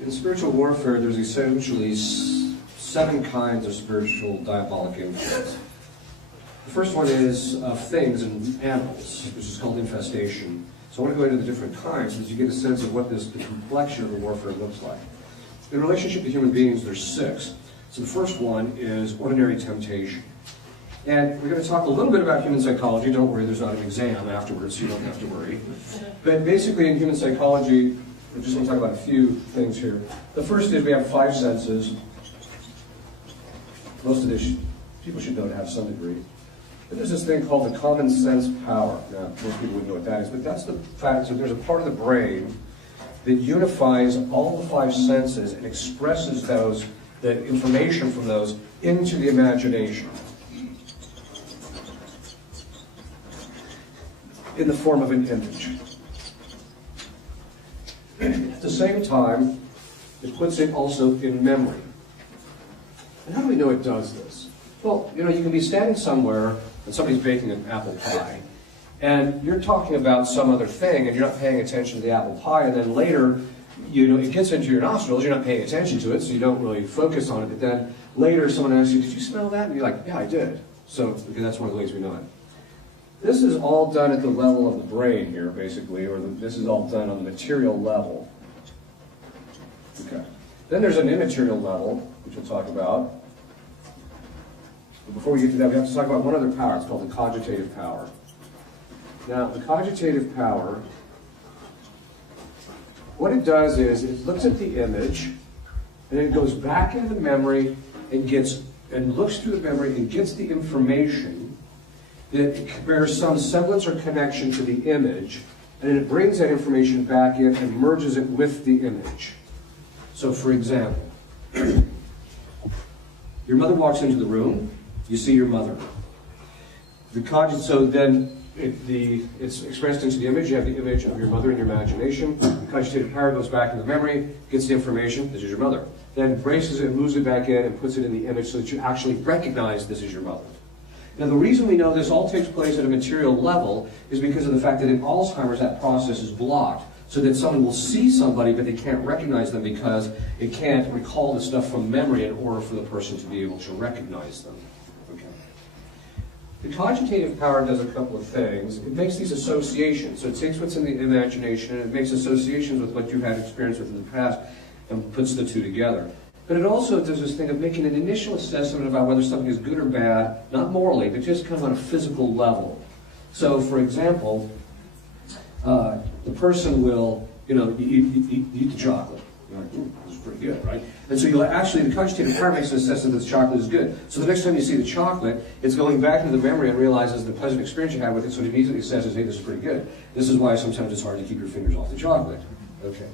In spiritual warfare, there's essentially 7 kinds of spiritual diabolic influence. The first one is of things and animals, which is called infestation. So I want to go into the different kinds so that you get a sense of what the complexion of the warfare looks like. In relationship to human beings, there's 6. So the first one is ordinary temptation. And we're going to talk a little bit about human psychology. Don't worry, there's not an exam afterwards, so you don't have to worry. But basically in human psychology, we're just going to talk about a few things here. The first is we have 5 senses. Most of this people should know to have some degree. But there's this thing called the common sense power. Now, most people wouldn't know what that is, but that's the fact that there's a part of the brain that unifies all the 5 senses and expresses those, the information from those, into the imagination in the form of an image. At the same time, it puts it also in memory. And how do we know it does this? Well, you can be standing somewhere and somebody's baking an apple pie, and you're talking about some other thing, and you're not paying attention to the apple pie, and then later, it gets into your nostrils, you're not paying attention to it, so you don't really focus on it, but then later someone asks you, did you smell that? And you're like, yeah, I did. So, because that's one of the ways we know it. This is all done at the level of the brain here, basically, or this is all done on the material level. Okay. Then there's an immaterial level, which we'll talk about. But before we get to that, we have to talk about one other power. It's called the cogitative power. Now, the cogitative power, what it does is it looks at the image, and it goes back into the memory and looks through the memory and gets the information that bears some semblance or connection to the image, and then it brings that information back in and merges it with the image. So, for example, your mother walks into the room, you see your mother. So then it's expressed into the image. You have the image of your mother in your imagination. The cogitative power goes back into the memory, gets the information, this is your mother. Then braces it, moves it back in, and puts it in the image so that you actually recognize this is your mother. Now, the reason we know this all takes place at a material level is because of the fact that in Alzheimer's that process is blocked, so that someone will see somebody but they can't recognize them because it can't recall the stuff from memory in order for the person to be able to recognize them. Okay. The cogitative power does a couple of things. It makes these associations. So it takes what's in the imagination and it makes associations with what you've had experience with in the past and puts the two together. But it also does this thing of making an initial assessment about whether something is good or bad, not morally, but just kind of on a physical level. So, for example, the person will, you eat the chocolate. You're like, this is pretty good, right? And so you'll actually, the cogitative power makes an assessment that the chocolate is good. So the next time you see the chocolate, it's going back into the memory and realizes the pleasant experience you had with it, so it immediately says, hey, this is pretty good. This is why sometimes it's hard to keep your fingers off the chocolate. Okay.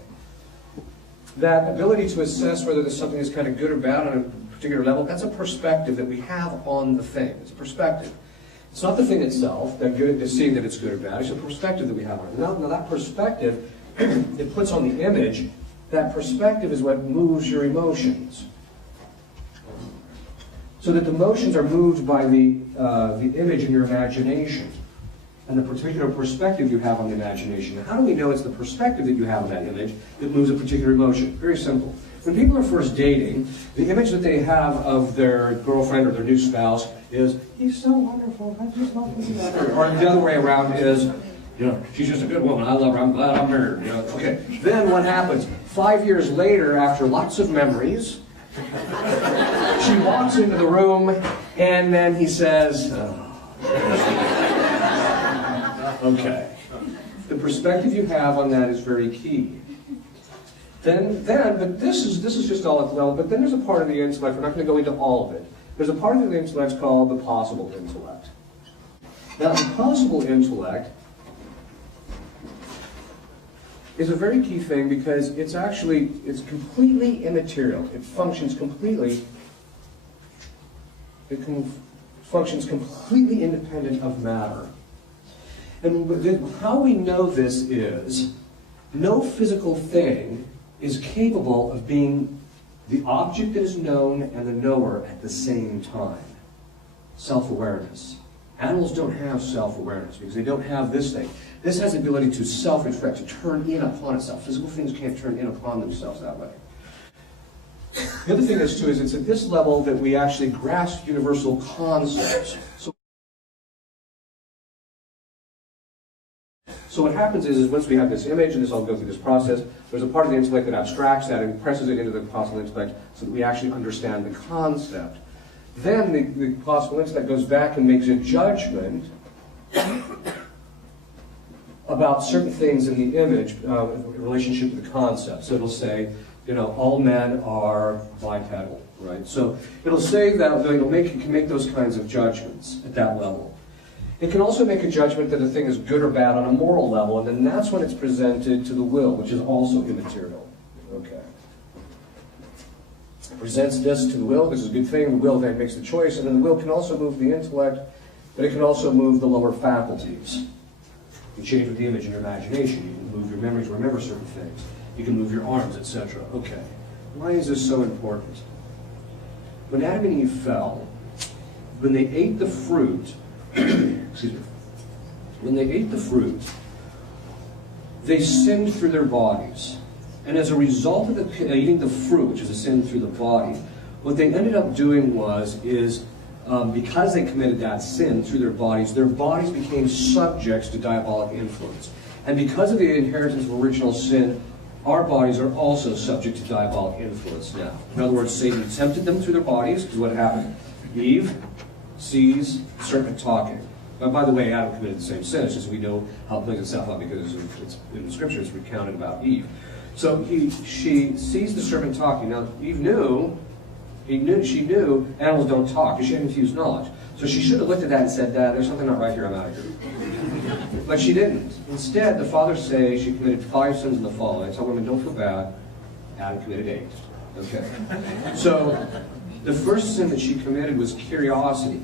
That ability to assess whether there's something is kind of good or bad on a particular level, that's a perspective that we have on the thing. It's a perspective. It's not the thing itself, that good is seeing that it's good or bad. It's a perspective that we have on it. Now that perspective, it puts on the image. That perspective is what moves your emotions. So that the emotions are moved by the image in your imagination and the particular perspective you have on the imagination. Now, how do we know it's the perspective that you have on that image that moves a particular emotion? Very simple. When people are first dating, the image that they have of their girlfriend or their new spouse is, he's so wonderful, I just love him. Or the other way around is, she's just a good woman, I love her, I'm glad I'm married. Okay. Then what happens? 5 years later, after lots of memories, she walks into the room, and then he says, okay. The perspective you have on that is very key. But this is just all at the level, but then there's a part of the intellect, we're not going to go into all of it. There's a part of the intellect called the possible intellect. Now, the possible intellect is a very key thing because it's completely immaterial. It functions completely, functions completely independent of matter. And how we know this is, no physical thing is capable of being the object that is known and the knower at the same time. Self-awareness. Animals don't have self-awareness because they don't have this thing. This has the ability to self-reflect, to turn in upon itself. Physical things can't turn in upon themselves that way. The other thing is, too, is it's at this level that we actually grasp universal concepts. So what happens is once we have this image, and this all goes through this process, there's a part of the intellect that abstracts that and presses it into the possible intellect so that we actually understand the concept. Then the possible intellect goes back and makes a judgment about certain things in the image in relationship to the concept. So it'll say, all men are bipedal, right? So it'll say that it can make those kinds of judgments at that level. It can also make a judgment that a thing is good or bad on a moral level, and then that's when it's presented to the will, which is also immaterial. Okay. It presents this to the will, this is a good thing, the will then makes the choice, and then the will can also move the intellect, but it can also move the lower faculties. You change with the image in your imagination, you can move your memory to remember certain things, you can move your arms, etc. Okay. Why is this so important? When Adam and Eve fell, when they ate the fruit, excuse me, when they ate the fruit, they sinned through their bodies. And as a result of eating the fruit, which is a sin through the body, what they ended up doing because they committed that sin through their bodies became subjects to diabolic influence. And because of the inheritance of original sin, our bodies are also subject to diabolic influence now. In other words, Satan tempted them through their bodies, because what happened? Eve sees serpent talking. But by the way, Adam committed the same sin. It's just we know how it plays itself out because it's in the Scripture it's recounted about Eve. So she sees the serpent talking. Now Eve she knew animals don't talk because she had infused knowledge. So she should have looked at that and said, "Dad, there's something not right here. I'm out of here." But she didn't. Instead, the fathers say she committed 5 sins in the fall. And I tell women, don't feel bad. Adam committed 8. Okay. So the first sin that she committed was curiosity,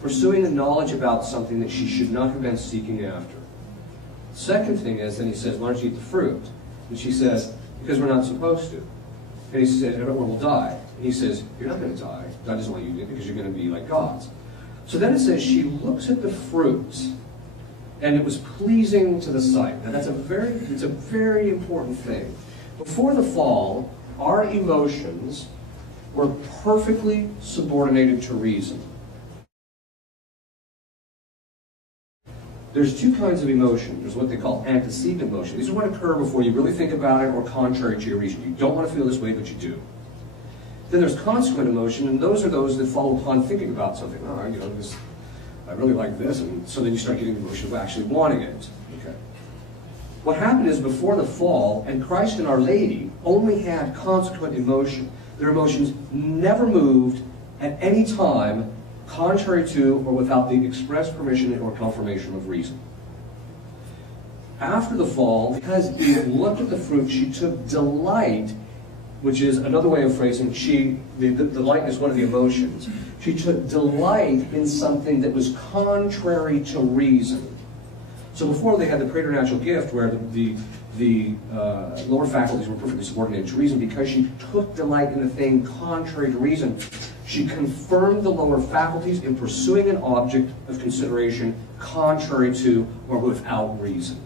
pursuing a knowledge about something that she should not have been seeking after. Second thing is, then he says, "Why don't you eat the fruit?" And she says, "Because we're not supposed to." And he says, "Or we'll die." And he says, "You're not going to die. God doesn't want you to do it because you're going to be like gods." So then it says she looks at the fruit, and it was pleasing to the sight. Now it's a very important thing. Before the fall, our emotions were perfectly subordinated to reason. There's 2 kinds of emotion. There's what they call antecedent emotion. These are what occur before you really think about it or contrary to your reason. You don't want to feel this way, but you do. Then there's consequent emotion, and those are those that follow upon thinking about something. I really like this, and so then you start getting the emotion of actually wanting it. Okay. What happened is before the fall, and Christ and Our Lady only had consequent emotion. Their emotions never moved at any time contrary to or without the express permission or confirmation of reason. After the fall, because Eve looked at the fruit, she took delight, which is another way of phrasing, the delight is one of the emotions. She took delight in something that was contrary to reason. So before they had the preternatural gift where the lower faculties were perfectly subordinated to reason, because she took delight in the thing contrary to reason, she confirmed the lower faculties in pursuing an object of consideration contrary to or without reason.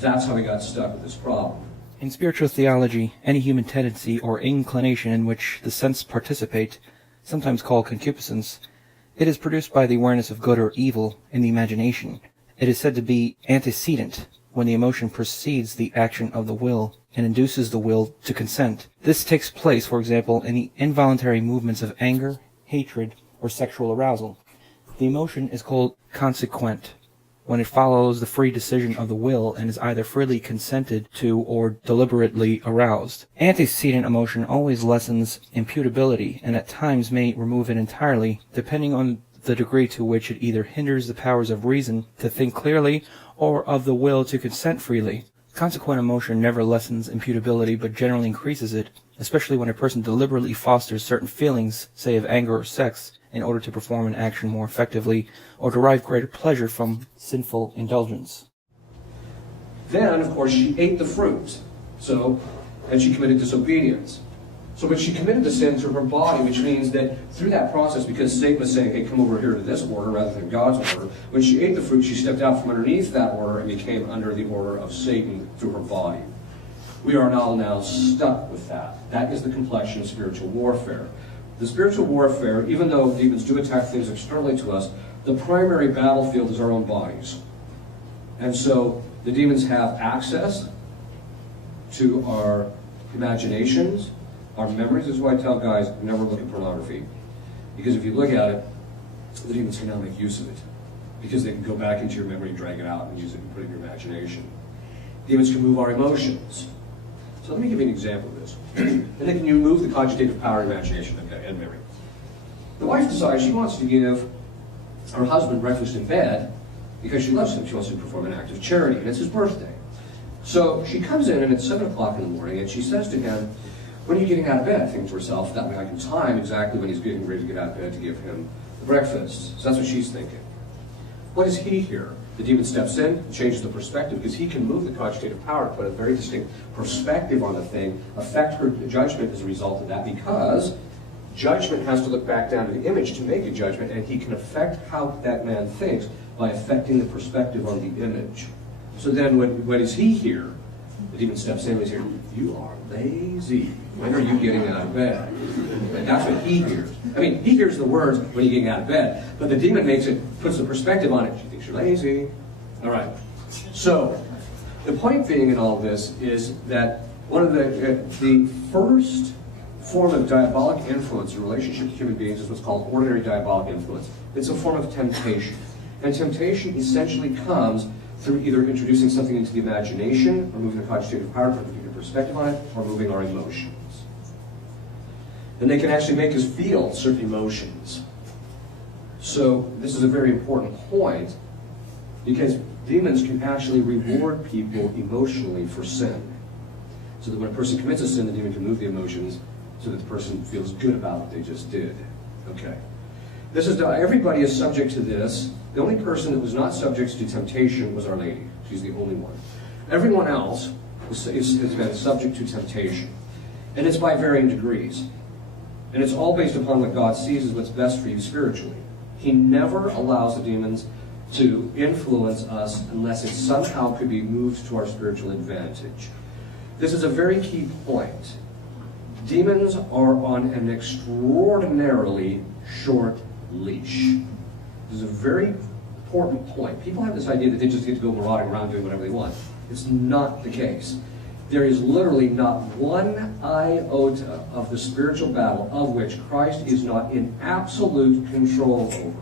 That's how we got stuck with this problem. In spiritual theology, any human tendency or inclination in which the senses participate, sometimes called concupiscence, it is produced by the awareness of good or evil in the imagination. It is said to be antecedent when the emotion precedes the action of the will and induces the will to consent. This takes place, for example, in the involuntary movements of anger, hatred, or sexual arousal. The emotion is called consequent when it follows the free decision of the will and is either freely consented to or deliberately aroused. Antecedent emotion always lessens imputability and at times may remove it entirely, depending on the degree to which it either hinders the powers of reason to think clearly or of the will to consent freely. Consequent emotion never lessens imputability but generally increases it, especially when a person deliberately fosters certain feelings, say of anger or sex, in order to perform an action more effectively or derive greater pleasure from sinful indulgence. Then, of course, she ate the fruit, and she committed disobedience. So when she committed the sin through her body, which means that through that process, because Satan was saying, hey, come over here to this order rather than God's order, when she ate the fruit, she stepped out from underneath that order and became under the order of Satan through her body. We are now stuck with that. That is the complexion of spiritual warfare. The spiritual warfare, even though demons do attack things externally to us, the primary battlefield is our own bodies. And so the demons have access to our imaginations, our memories. This is why I tell guys, never look at pornography. Because if you look at it, the demons can now make use of it. Because they can go back into your memory, drag it out, and use it and put it in your imagination. Demons can move our emotions. So let me give you an example of this. And they can move the cogitative power of imagination and memory. The wife decides she wants to give her husband breakfast in bed because she loves him. She wants to perform an act of charity, and it's his birthday. So she comes in, and it's 7 o'clock in the morning, and she says to him, "When are you getting out of bed?" Thinking to herself, that way I can time exactly when he's getting ready to get out of bed to give him the breakfast. So that's what she's thinking. What does he hear? The demon steps in and changes the perspective because he can move the cogitative power to put a very distinct perspective on the thing, affect her judgment as a result of that, because judgment has to look back down to the image to make a judgment, and he can affect how that man thinks by affecting the perspective on the image. So then when is he here? The demon steps in and he's here, "You are lazy. When are you getting out of bed?" And that's what he hears. I mean, he hears the words, "When are you getting out of bed?" But the demon puts the perspective on it. She thinks you're lazy. All right. So the point being in all this is that one of the first form of diabolic influence in relationship to human beings is what's called ordinary diabolic influence. It's a form of temptation. And temptation essentially comes through either introducing something into the imagination, or moving the cogitative power, putting a perspective on it, or moving our emotions. And they can actually make us feel certain emotions. So this is a very important point, because demons can actually reward people emotionally for sin. So that when a person commits a sin, the demon can move the emotions so that the person feels good about what they just did. Okay. Everybody is subject to this. The only person that was not subject to temptation was Our Lady. She's the only one. Everyone else has been subject to temptation. And it's by varying degrees. And it's all based upon what God sees as what's best for you spiritually. He never allows the demons to influence us unless it somehow could be moved to our spiritual advantage. This is a very key point. Demons are on an extraordinarily short leash. This is a very important point. People have this idea that they just get to go marauding around doing whatever they want. It's not the case. There is literally not one iota of the spiritual battle of which Christ is not in absolute control over.